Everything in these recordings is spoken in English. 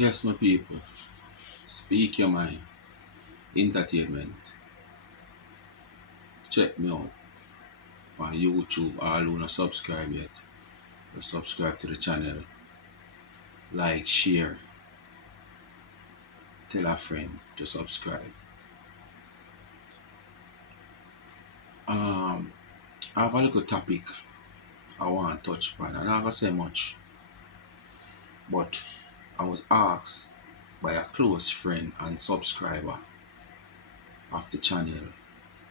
Yes, my people. Speak your mind. Entertainment. Check me out on YouTube. All who not subscribe yet, subscribe to the channel. Like, share, tell a friend to subscribe. Um, I have a little topic I want to touch upon. I'm not gonna say much, but I was asked by a close friend and subscriber of the channel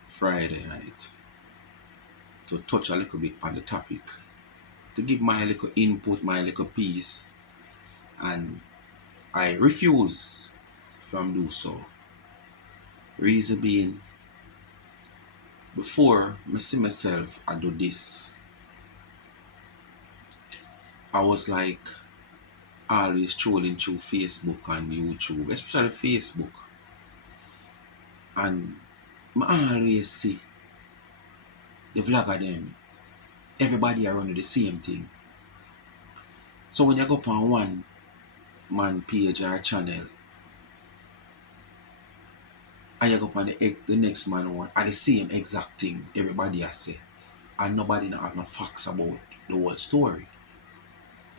Friday night to touch a little bit on the topic, to give my little input, my little piece, and I refuse from do so. Reason being, before I see myself I do this, I was like always trolling through Facebook and YouTube, especially Facebook, and I always see the vlogger them, everybody are running the same thing. So when you go up on one man page or channel, and you go up on the next man one, are the same exact thing everybody has say, and nobody not have no facts about the whole story.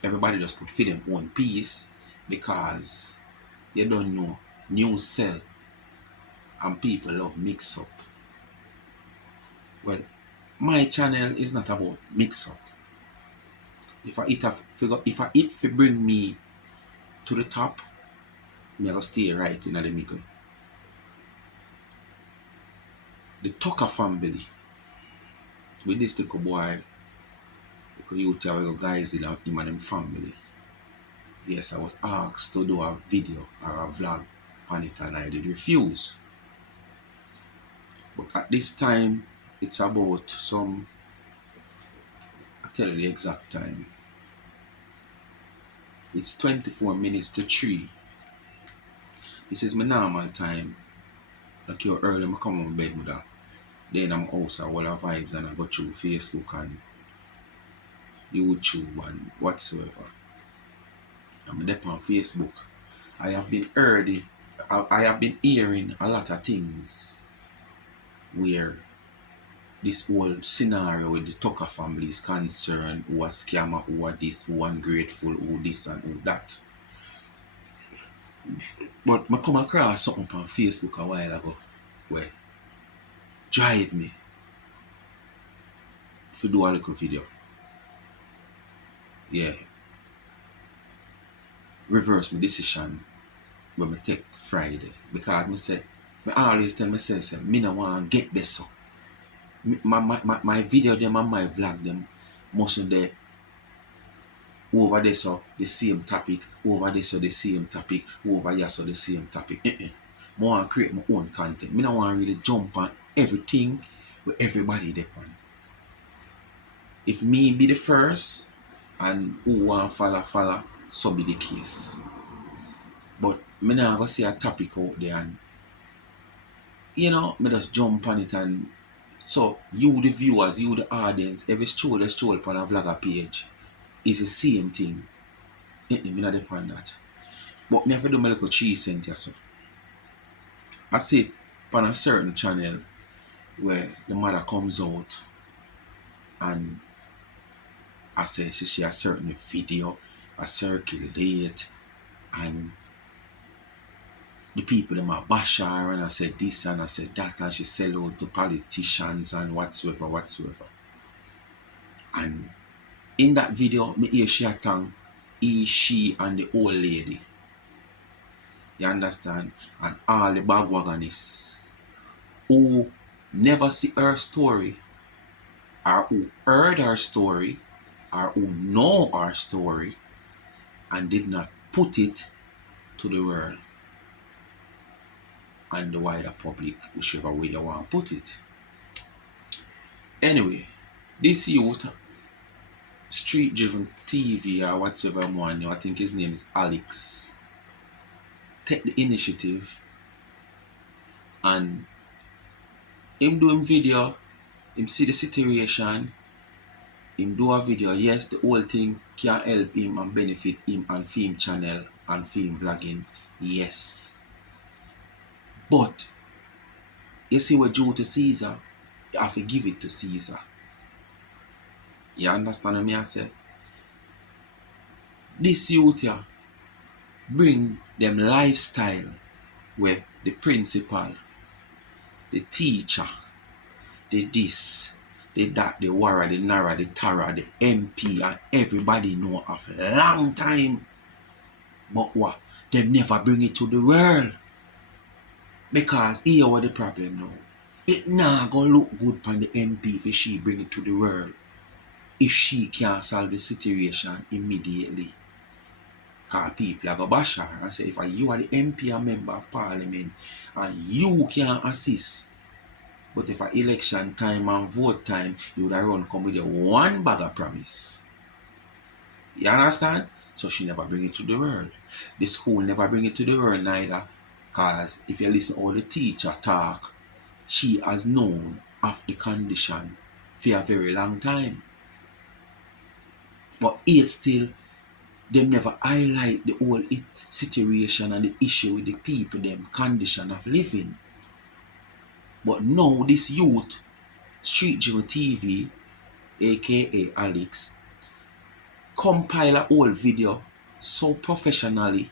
Everybody just put for them own piece because you don't know news sell and people love mix up. Well, my channel is not about mix up. If I bring me to the top, me I go stay right in the middle. The Tucker family with this little boy, because you tell your guys in him and them family. Yes, I was asked to do a video or a vlog on it and I did refuse. But at this time, it's about some, I tell you the exact time. It's 24 minutes to 3. This is my normal time. Like you're early, I come on bed with that. Then I'm also all the vibes and I go through Facebook and YouTube and whatsoever. I'm there on Facebook. I have been hearing a lot of things where this whole scenario with the Tucker family is concerned, who a scammer, who a this, who ungrateful, who this and who that. But I come across something on Facebook a while ago where drive me to do a little video. Yeah. Reverse my decision when I take Friday. Because I always tell myself, say, me no want to get this so. My video them and my vlog them mustn't there over there so the same topic, over there so the same topic, over here so the same topic. I want to create my own content. Me no want to really jump on everything with everybody there on. If me be the first and who want follow, so be the case. But me now go see a topic out there and me just jump on it, and so you the viewers, you the audience, every stroll upon a vlogger page is the same thing. Me not depend that. But me have to do my little 3 cents or so. I see on a certain channel where the mother comes out and I say she see a certain video, I circulate, and the people them a bash her and I said this and I said that, and she sell out to politicians and whatsoever. And in that video, me hear she thank he, she and the old lady. You understand? And all the bagwagonists who never see her story, or who heard her story, or who know her story and did not put it to the world and the wider public, whichever way you want to put it. Anyway, this youth, street driven TV or whatever one, I think his name is Alex, take the initiative and him do him video, him see the situation, him do a video. Yes, the whole thing can help him and benefit him and film channel and film vlogging, yes. But you see what due to Caesar, you have to give it to Caesar. You understand what I say? This youth here bring them lifestyle where the principal, the teacher, the this, the that, the wara, the nara, the tara, the MP, and everybody know of a long time. But what? They never bring it to the world. Because here what the problem now. It nah gonna look good for the MP if she bring it to the world. If she can't solve the situation immediately. Because people are going to bash her and say, if you are the MP or member of parliament and you can assist, but if election time and vote time, you would have run come with your one bag of promise. You understand? So she never bring it to the world. The school never bring it to the world neither. Because if you listen to all the teacher talk, she has known of the condition for a very long time. But yet still, them never highlight the whole situation and the issue with the people, them condition of living. But now this youth, Street Joe TV, aka Alex, compile a whole video so professionally,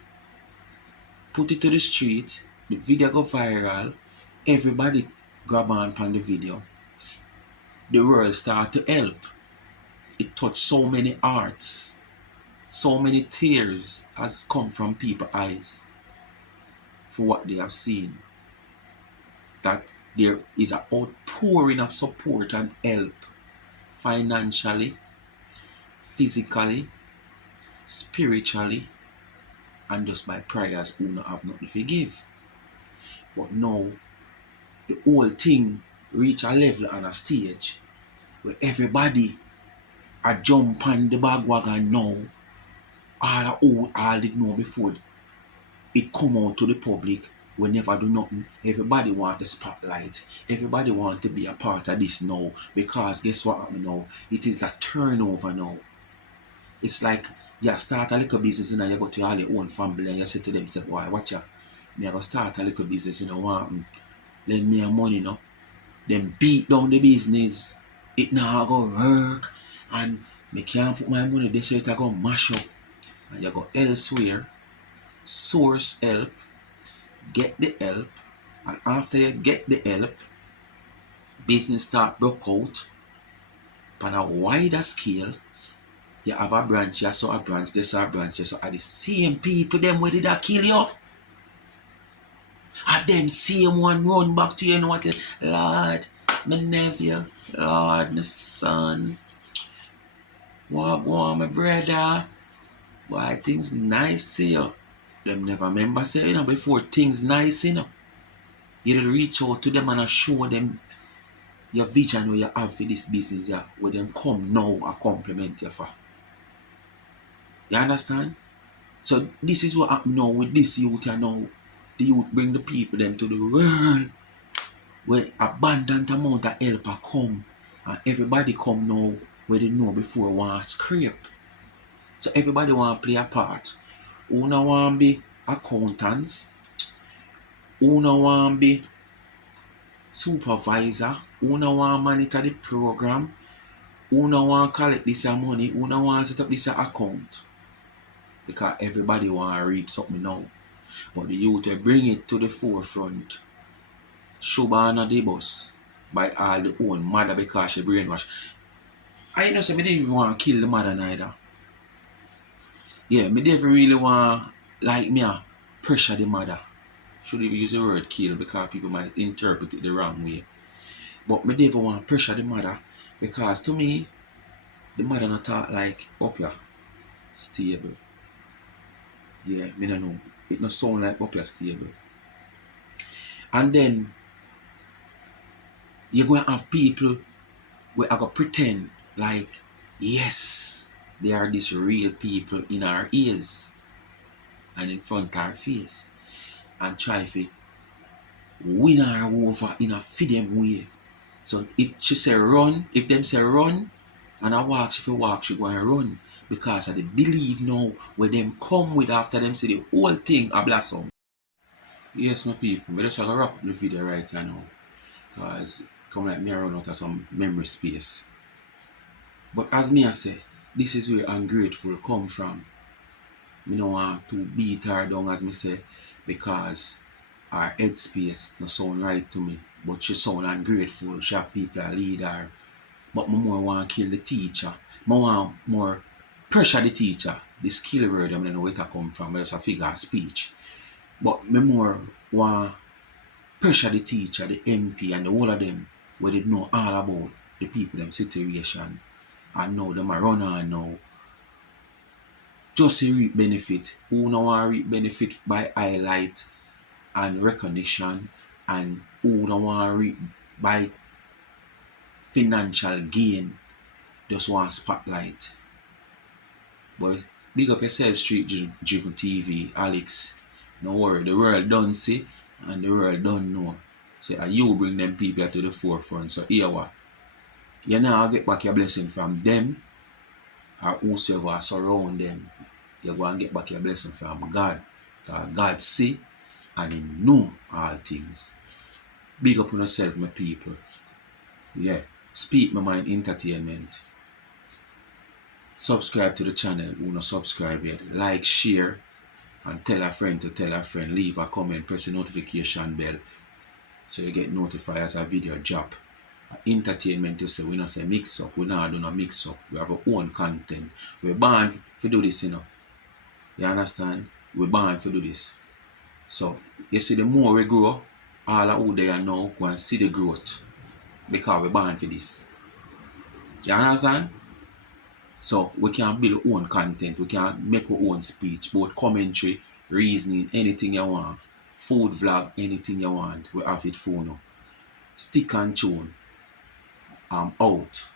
put it to the street, the video go viral, everybody grab on the video. The world start to help. It touched so many hearts. So many tears has come from people's eyes for what they have seen. That there is an outpouring of support and help financially, physically, spiritually, and just by prayers who not have nothing to give. But now, the whole thing reach a level and a stage where everybody a jump on the bandwagon now. All did know before it come out to the public. We never do nothing. Everybody want the spotlight. Everybody want to be a part of this now. Because guess what happened now? It is a turnover now. It's like you start a little business and you go to all your own family and you say to them, say, boy, watch ya. Me I go start a little business, want lend me a money, Then beat down the business. It now go work. And me can't put my money there, so it go mash up. And you go elsewhere, source help, get the help, and after you get the help, business start broke out on a wider scale. You have a branch, you saw a branch, this a branch, so are the same people them where did that kill you? And them same one run back to you and what? Lord, my nephew, Lord, my son, what on my brother? Why things nice here? Them never remember saying before things nice, You did reach out to them and show them your vision where you have for this business, where them come now and compliment you for. You understand? So this is what happen now with this youth now. The youth bring the people them to the world where abundant amount of help come and everybody come now where they know before want scrape. So everybody want to play a part. Who no want to be accountants? Who no want to be supervisor? Who no want to monitor the program? Who no want to collect this money? Who no want to set up this account? Because everybody want to reap something now. But the youth will bring it to the forefront. Shubana the boss by all the own mother because she brainwash. I know so me didn't even want to kill the mother neither. Yeah, me never really want like me pressure the mother. Should even use the word kill because people might interpret it the wrong way. But me never want pressure the mother because to me the mother not talk like up here stable. Yeah, me don't know. It not sound like up here stable. And then you're going to have people where are going to pretend like yes, they are these real people in our ears and in front of our face and try to win her over in a feed them way. So if she say run, if them say run and I walk, she walk, she go and run. because of the belief now where them come with after them see the whole thing a blossom. Yes, my people, I just gonna wrap up the video right here now. Because come like me around out of some memory space. But as me I say, this is where ungrateful come from. Me no want to beat her down as me say, because her headspace no sound right to me. But she sound ungrateful. She have people that lead her. But me more want kill the teacher. Me want more pressure the teacher. The skill word I don't know where it come from. It's a figure of speech. But me more want pressure the teacher, the MP and the whole of them where they know all about the people them situation and know them a run on now. Just to reap benefit. Who no want reap benefit by highlight and recognition, and who no want reap by financial gain, just want spotlight. But big up yourself, Street Driven TV, Alex. No worry, the world don't see and the world don't know. So you bring them people to the forefront. So here what? You now get back your blessing from them or whosoever surround them. You go and get back your blessing from God. So God see and He know all things. Big up on yourself, my people. Yeah. Speak My Mind Entertainment. Subscribe to the channel who not subscribe yet. Like, share, and tell a friend to tell a friend. Leave a comment, press the notification bell so you get notified as a video drop. Entertainment, you say, we not say mix up. We not do no mix up. We have our own content. We're born to do this, you know. You understand? We're born to do this. So, you see, the more we grow, all out there now go and see the growth. Because we're born for this. You understand? So, we can build our own content. We can make our own speech. Both commentary, reasoning, anything you want. Food vlog, anything you want. We have it for now. Stick and tune. I'm out.